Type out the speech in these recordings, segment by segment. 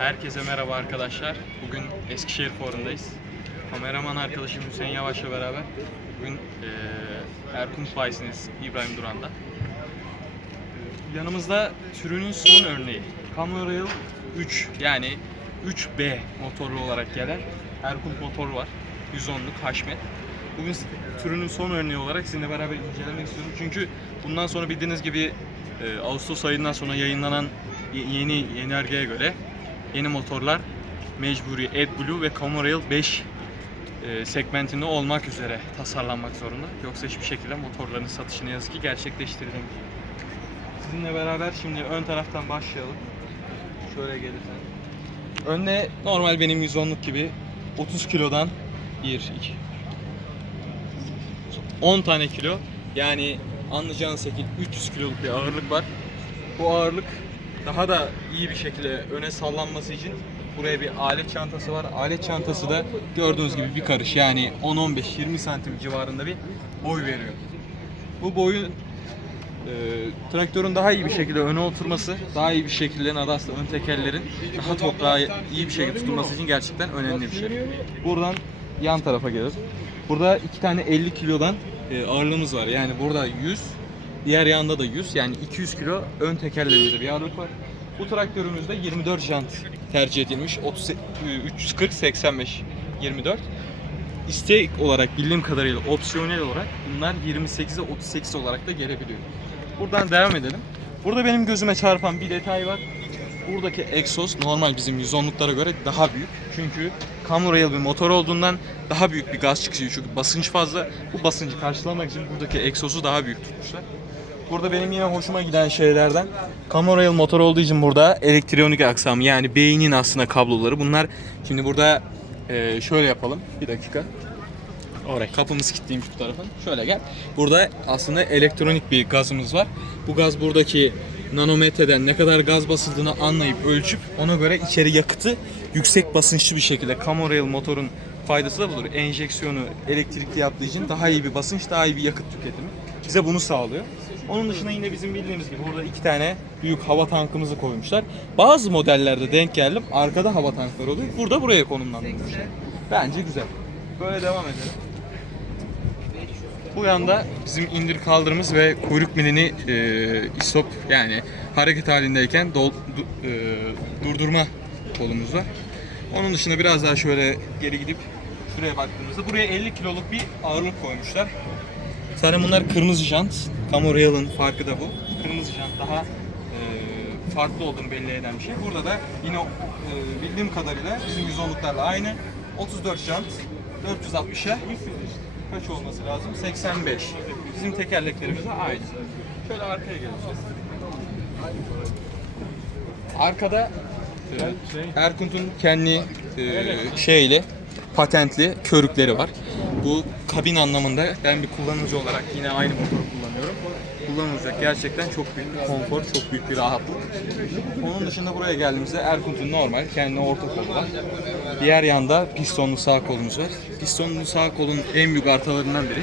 Herkese merhaba arkadaşlar. Bugün Eskişehir Fuarı'ndayız. Kameraman arkadaşım Hüseyin Yavaş'la beraber bugün eee Erkun Bayisi'niz İbrahim Duran'da. Yanımızda türünün son örneği Camaro 3 yani 3B motorlu olarak gelen Erkun motor var. 110'luk Haşmet. Bugün türünün son örneği olarak sizinle beraber incelemek istiyorum. Çünkü bundan sonra bildiğiniz gibi e, Ağustos ayından sonra yayınlanan ye- yeni yönergeye göre yeni motorlar mecburi AdBlue ve Camarail 5 e, segmentinde olmak üzere tasarlanmak zorunda. Yoksa hiçbir şekilde motorların satışı ne yazık ki gerçekleştirilemeyecek. Sizinle beraber şimdi ön taraftan başlayalım. Şöyle gelirsen. Önde normal benim 110'luk gibi 30 kilodan 1, 2, 10 tane kilo yani anlayacağınız şekil 300 kiloluk bir ağırlık var. Bu ağırlık daha da iyi bir şekilde öne sallanması için buraya bir alet çantası var. Alet çantası da gördüğünüz gibi bir karış yani 10-15-20 santim civarında bir boy veriyor. Bu boyun e, traktörün daha iyi bir şekilde öne oturması, daha iyi bir şekilde Nadas'la ön tekerlerin daha toprağa iyi bir şekilde tutulması için gerçekten önemli bir şey. Buradan yan tarafa gelir. Burada iki tane 50 kilodan e, ağırlığımız var. Yani burada 100, diğer yanda da 100. Yani 200 kilo ön tekerlerimizde bir ağırlık var. Bu traktörümüzde 24 jant tercih edilmiş. 30, e, 340 85 24. İstek olarak bildiğim kadarıyla opsiyonel olarak bunlar 28'e 38 olarak da gelebiliyor. Buradan devam edelim. Burada benim gözüme çarpan bir detay var. Buradaki egzoz normal bizim 110'luklara göre daha büyük. Çünkü Camarail bir motor olduğundan daha büyük bir gaz çıkışı çünkü basınç fazla. Bu basıncı karşılamak için buradaki egzozu daha büyük tutmuşlar. Burada benim yine hoşuma giden şeylerden Camarail motor olduğu için burada elektronik aksam yani beynin aslında kabloları. Bunlar şimdi burada e, şöyle yapalım. Bir dakika. Oraya kapımız kilitliymiş bu tarafın. Şöyle gel. Burada aslında elektronik bir gazımız var. Bu gaz buradaki nanometreden ne kadar gaz basıldığını anlayıp ölçüp ona göre içeri yakıtı yüksek basınçlı bir şekilde Camarail motorun faydası da budur. Enjeksiyonu elektrikli yaptığı için daha iyi bir basınç, daha iyi bir yakıt tüketimi. Bize bunu sağlıyor. Onun dışında yine bizim bildiğimiz gibi burada iki tane büyük hava tankımızı koymuşlar. Bazı modellerde denk geldim arkada hava tankları oluyor. Burada buraya konumlandırmışlar. Bence güzel. Böyle devam edelim. Bu yanda bizim indir kaldırımız ve kuyruk milini e, istop yani hareket halindeyken dol, du- e, durdurma kolumuz var. Onun dışında biraz daha şöyle geri gidip şuraya baktığımızda buraya 50 kiloluk bir ağırlık koymuşlar. Zaten bunlar kırmızı jant. Camarail'ın farkı da bu. Kırmızı jant daha e, farklı olduğunu belli eden bir şey. Burada da yine e, bildiğim kadarıyla bizim 110'luklarla aynı. 34 jant 460'a kaç olması lazım? 85. Bizim tekerleklerimiz de aynı. Şöyle arkaya geleceğiz. Arkada e, Erkunt'un kendi e, şeyle patentli körükleri var. Bu kabin anlamında ben bir kullanıcı olarak yine aynı motoru kullanıyorum. Kullanılacak gerçekten çok büyük bir konfor, çok büyük bir rahatlık. Onun dışında buraya geldiğimizde Erkunt'un normal kendi orta kolu var. Diğer yanda pistonlu sağ kolumuz var. Pistonlu sağ kolun en büyük artılarından biri.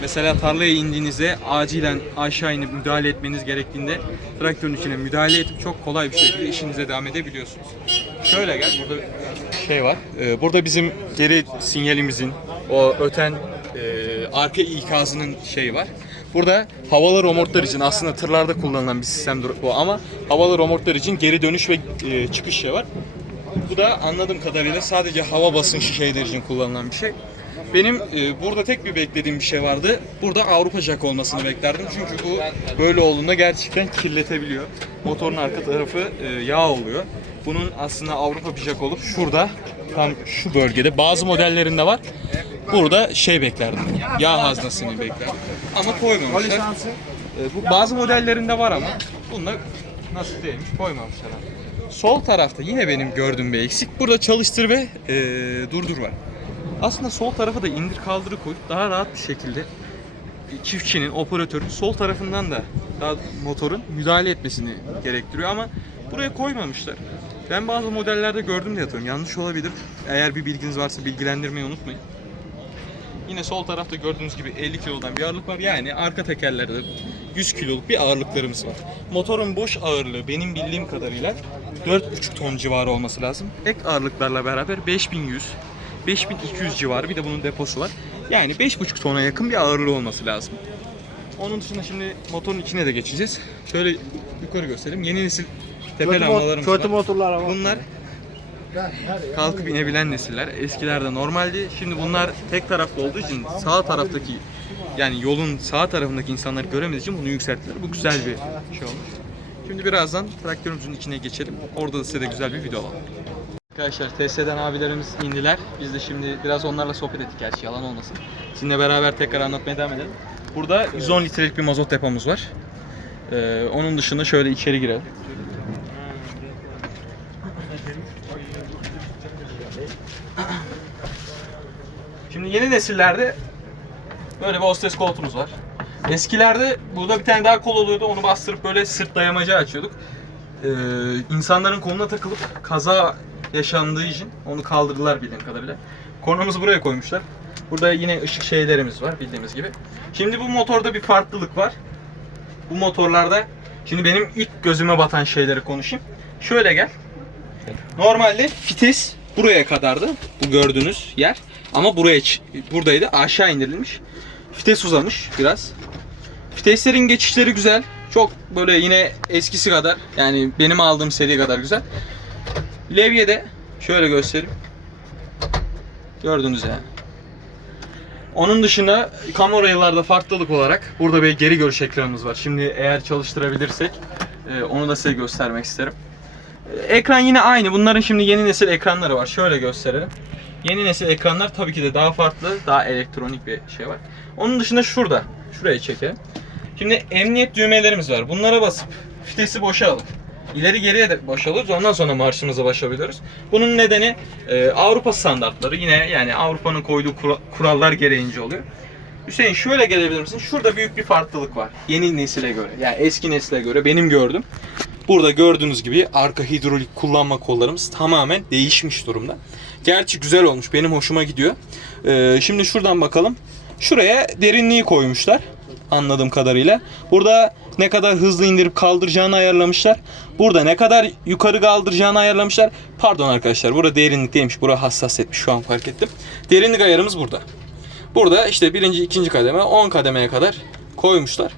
Mesela tarlaya indiğinizde acilen aşağı inip müdahale etmeniz gerektiğinde traktörün içine müdahale edip çok kolay bir şekilde işinize devam edebiliyorsunuz. Şöyle gel burada şey var. Ee, burada bizim geri sinyalimizin o öten e, arka ikazının şeyi var. Burada havalı romortlar için aslında tırlarda kullanılan bir sistemdir bu ama havalı romortlar için geri dönüş ve e, çıkış şey var. Bu da anladığım kadarıyla sadece hava basınçlı şeyler için kullanılan bir şey. Benim e, burada tek bir beklediğim bir şey vardı. Burada Avrupa Jack olmasını beklerdim. Çünkü bu böyle olduğunda gerçekten kirletebiliyor. Motorun arka tarafı e, yağ oluyor. Bunun aslında Avrupa bir Jack olup şurada tam şu bölgede bazı modellerinde var. Burada şey beklerdim. Yağ haznasını beklerdim. Ama koymamışlar. E, bu bazı modellerinde var ama bunda nasıl değilmiş koymamışlar. abi. Sol tarafta yine benim gördüğüm bir eksik. Burada çalıştır ve e, durdur var. Aslında sol tarafa da indir kaldırı koyup daha rahat bir şekilde çiftçinin, operatörün sol tarafından da daha motorun müdahale etmesini gerektiriyor ama buraya koymamışlar. Ben bazı modellerde gördüm diye hatırlıyorum. Yanlış olabilir. Eğer bir bilginiz varsa bilgilendirmeyi unutmayın. Yine sol tarafta gördüğünüz gibi 50 kilodan bir ağırlık var. Yani arka tekerlerde 100 kiloluk bir ağırlıklarımız var. Motorun boş ağırlığı benim bildiğim kadarıyla 4,5 ton civarı olması lazım. Ek ağırlıklarla beraber 5100, 5200 civarı bir de bunun deposu var. Yani 5,5 tona yakın bir ağırlığı olması lazım. Onun dışında şimdi motorun içine de geçeceğiz. Şöyle yukarı göstereyim. Yeni nesil tepe lambalarımız mo- kötü var. motorlar ama. Bunlar kalkıp inebilen nesiller. Eskilerde normaldi. Şimdi bunlar tek taraflı olduğu için sağ taraftaki yani yolun sağ tarafındaki insanları göremediği için bunu yükselttiler. Bu güzel bir şey olmuş. Şimdi birazdan traktörümüzün içine geçelim. Orada da size de güzel bir video alalım. Arkadaşlar TS'den abilerimiz indiler. Biz de şimdi biraz onlarla sohbet ettik gerçi yalan olmasın. Sizinle beraber tekrar anlatmaya devam edelim. Burada 110 litrelik bir mazot depomuz var. Ee, onun dışında şöyle içeri girelim. Şimdi yeni nesillerde böyle bir hostes koltuğumuz var. Eskilerde burada bir tane daha kol oluyordu. Onu bastırıp böyle sırt dayamacı açıyorduk. Ee, insanların koluna takılıp kaza yaşandığı için onu kaldırdılar bildiğim kadarıyla. Kornamızı buraya koymuşlar. Burada yine ışık şeylerimiz var bildiğimiz gibi. Şimdi bu motorda bir farklılık var. Bu motorlarda şimdi benim ilk gözüme batan şeyleri konuşayım. Şöyle gel. Normalde fites buraya kadardı. Bu gördüğünüz yer. Ama buraya buradaydı. Aşağı indirilmiş. Fites uzamış biraz. Viteslerin geçişleri güzel. Çok böyle yine eskisi kadar yani benim aldığım seri kadar güzel. Levye de şöyle göstereyim. Gördünüz yani. Onun dışında kamera rail'larda farklılık olarak burada bir geri görüş ekranımız var. Şimdi eğer çalıştırabilirsek e, onu da size göstermek isterim. E, Ekran yine aynı. Bunların şimdi yeni nesil ekranları var. Şöyle gösterelim. Yeni nesil ekranlar tabii ki de daha farklı, daha elektronik bir şey var. Onun dışında şurada, şuraya çekelim. Şimdi emniyet düğmelerimiz var. Bunlara basıp vitesi boşa alıp ileri geriye de boşalıyoruz. Ondan sonra marşımıza başabiliyoruz. Bunun nedeni e, Avrupa standartları. Yine yani Avrupa'nın koyduğu kura- kurallar gereğince oluyor. Hüseyin şöyle gelebilir misin? Şurada büyük bir farklılık var. Yeni nesile göre. Yani eski nesile göre benim gördüm. Burada gördüğünüz gibi arka hidrolik kullanma kollarımız tamamen değişmiş durumda. Gerçi güzel olmuş. Benim hoşuma gidiyor. Ee, şimdi şuradan bakalım. Şuraya derinliği koymuşlar. Anladığım kadarıyla. Burada ne kadar hızlı indirip kaldıracağını ayarlamışlar. Burada ne kadar yukarı kaldıracağını ayarlamışlar. Pardon arkadaşlar. Burada derinlik değilmiş. Bura hassasiyetmiş. Şu an fark ettim. Derinlik ayarımız burada. Burada işte birinci, ikinci kademe, 10 kademeye kadar koymuşlar.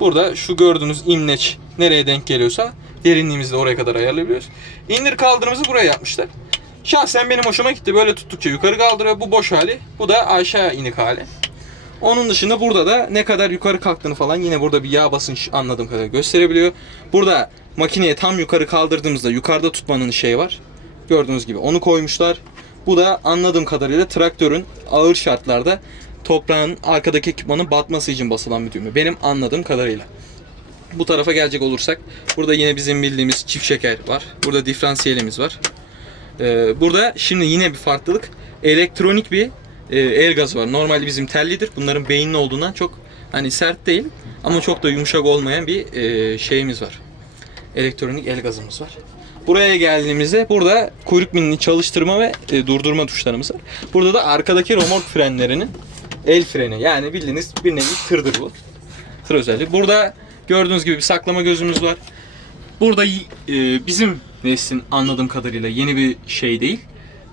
Burada şu gördüğünüz imleç nereye denk geliyorsa derinliğimizi de oraya kadar ayarlayabiliyoruz. İndir kaldırımızı buraya yapmışlar. Şahsen benim hoşuma gitti. Böyle tuttukça yukarı kaldırıyor. Bu boş hali. Bu da aşağı inik hali. Onun dışında burada da ne kadar yukarı kalktığını falan yine burada bir yağ basınç anladığım kadarıyla gösterebiliyor. Burada makineye tam yukarı kaldırdığımızda yukarıda tutmanın şeyi var. Gördüğünüz gibi onu koymuşlar. Bu da anladığım kadarıyla traktörün ağır şartlarda toprağın arkadaki ekipmanın batması için basılan bir düğme. Benim anladığım kadarıyla. Bu tarafa gelecek olursak burada yine bizim bildiğimiz çift şeker var. Burada diferansiyelimiz var. Ee, burada şimdi yine bir farklılık. Elektronik bir e, el gazı var. Normalde bizim tellidir. Bunların beyinli olduğundan çok hani sert değil ama çok da yumuşak olmayan bir e, şeyimiz var. Elektronik el gazımız var. Buraya geldiğimizde burada kuyruk milini çalıştırma ve e, durdurma tuşlarımız var. Burada da arkadaki remork frenlerinin el freni yani bildiğiniz bir nevi tırdır bu. Tır özelliği. Burada gördüğünüz gibi bir saklama gözümüz var. Burada e, bizim neslin anladığım kadarıyla yeni bir şey değil.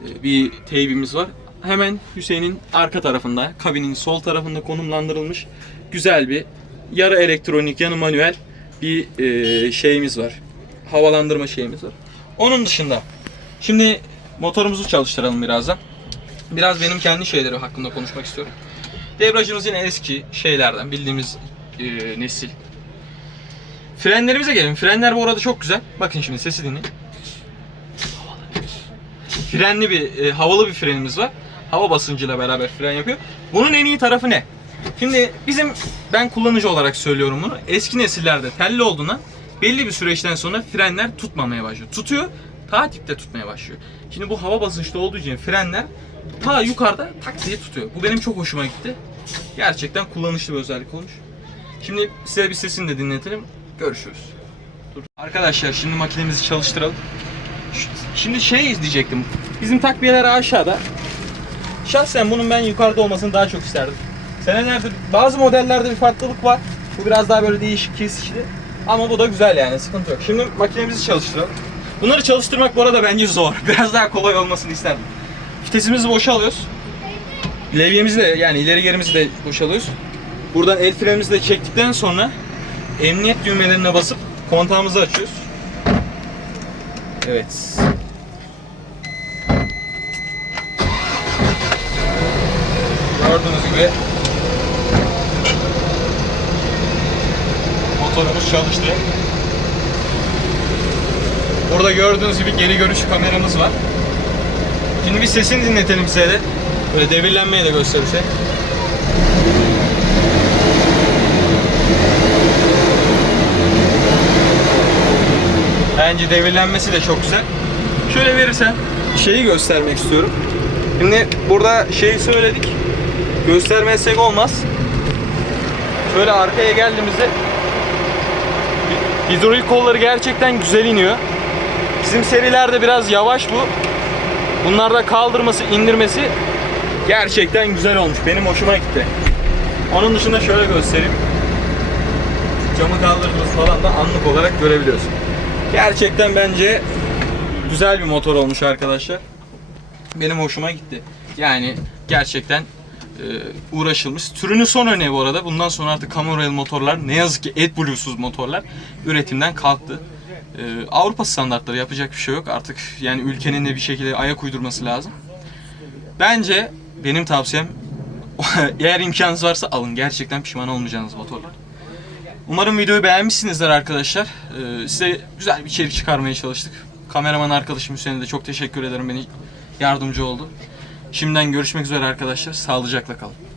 E, bir teybimiz var. Hemen Hüseyin'in arka tarafında, kabinin sol tarafında konumlandırılmış güzel bir yarı elektronik, yanı manuel bir e, şeyimiz var. Havalandırma şeyimiz var. Onun dışında şimdi motorumuzu çalıştıralım birazdan. Biraz benim kendi şeyleri hakkında konuşmak istiyorum. Debriyajımız yine eski şeylerden bildiğimiz e, nesil. Frenlerimize gelin. Frenler bu arada çok güzel. Bakın şimdi sesi dinleyin. Frenli bir, e, havalı bir frenimiz var. Hava basıncıyla beraber fren yapıyor. Bunun en iyi tarafı ne? Şimdi bizim, ben kullanıcı olarak söylüyorum bunu. Eski nesillerde telli olduğuna belli bir süreçten sonra frenler tutmamaya başlıyor. Tutuyor, ta dipte tutmaya başlıyor. Şimdi bu hava basınçlı olduğu için frenler ta yukarıda tak diye tutuyor. Bu benim çok hoşuma gitti. Gerçekten kullanışlı bir özellik olmuş. Şimdi size bir sesini de dinletelim. Görüşürüz. Dur. Arkadaşlar şimdi makinemizi çalıştıralım. Şimdi şey diyecektim. Bizim takviyeler aşağıda. Şahsen bunun ben yukarıda olmasını daha çok isterdim. Senelerdir bazı modellerde bir farklılık var. Bu biraz daha böyle değişik kesişli. Ama bu da güzel yani sıkıntı yok. Şimdi makinemizi çalıştıralım. Bunları çalıştırmak bu arada bence zor. Biraz daha kolay olmasını isterdim. Vitesimizi boşa alıyoruz. Levyemizi de yani ileri gerimizi de boşalıyoruz. Buradan el frenimizi de çektikten sonra emniyet düğmelerine basıp kontağımızı açıyoruz. Evet. Gördüğünüz gibi motorumuz çalıştı. Burada gördüğünüz gibi geri görüş kameramız var. Şimdi bir sesini dinletelim size de. Böyle devirlenmeyi de gösterirsek. Bence devirlenmesi de çok güzel. Şöyle verirsen şeyi göstermek istiyorum. Şimdi burada şeyi söyledik. Göstermezsek olmaz. Şöyle arkaya geldiğimizde hidrolik kolları gerçekten güzel iniyor. Bizim serilerde biraz yavaş bu. Bunlarda kaldırması, indirmesi gerçekten güzel olmuş. Benim hoşuma gitti. Onun dışında şöyle göstereyim. Camı kaldırdığımız falan da anlık olarak görebiliyorsun. Gerçekten bence güzel bir motor olmuş arkadaşlar. Benim hoşuma gitti. Yani gerçekten e, uğraşılmış. Türünün son örneği bu arada. Bundan sonra artık Camaro motorlar ne yazık ki AdBlue'suz motorlar üretimden kalktı. E, Avrupa standartları yapacak bir şey yok. Artık yani ülkenin de bir şekilde ayak uydurması lazım. Bence benim tavsiyem eğer imkanınız varsa alın. Gerçekten pişman olmayacağınız motorlar. Umarım videoyu beğenmişsinizdir arkadaşlar. Ee, size güzel bir içerik çıkarmaya çalıştık. Kameraman arkadaşım Hüseyin'e de çok teşekkür ederim. Beni yardımcı oldu. Şimdiden görüşmek üzere arkadaşlar. Sağlıcakla kalın.